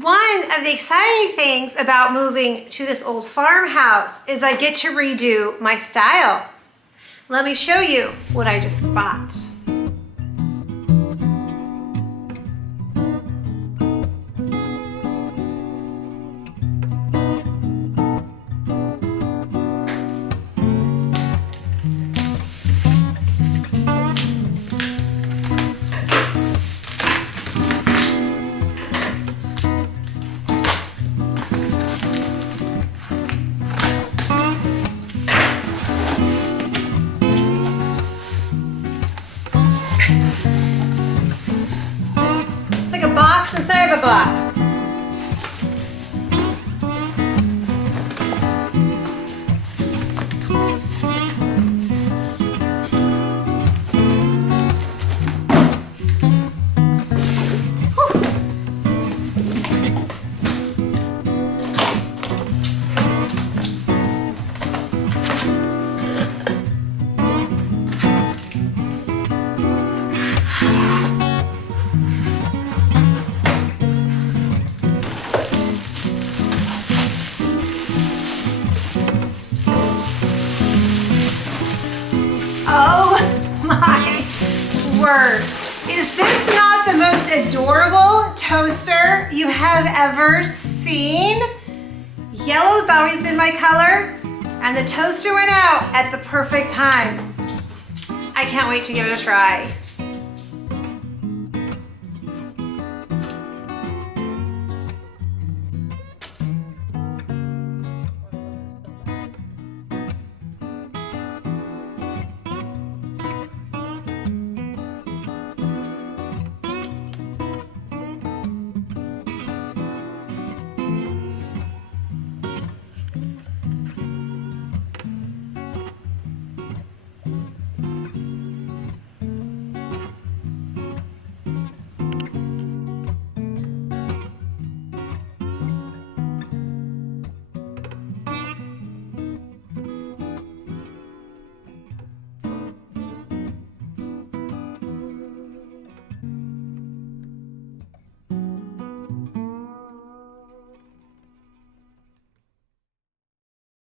One of the exciting things about moving to this old farmhouse is I get to redo my style. Let me show you what I just bought. Box inside of a box. Oh my word. Is this not the most adorable toaster you have ever seen? Yellow's always been my color, and the toaster went out at the perfect time. I can't wait to give it a try.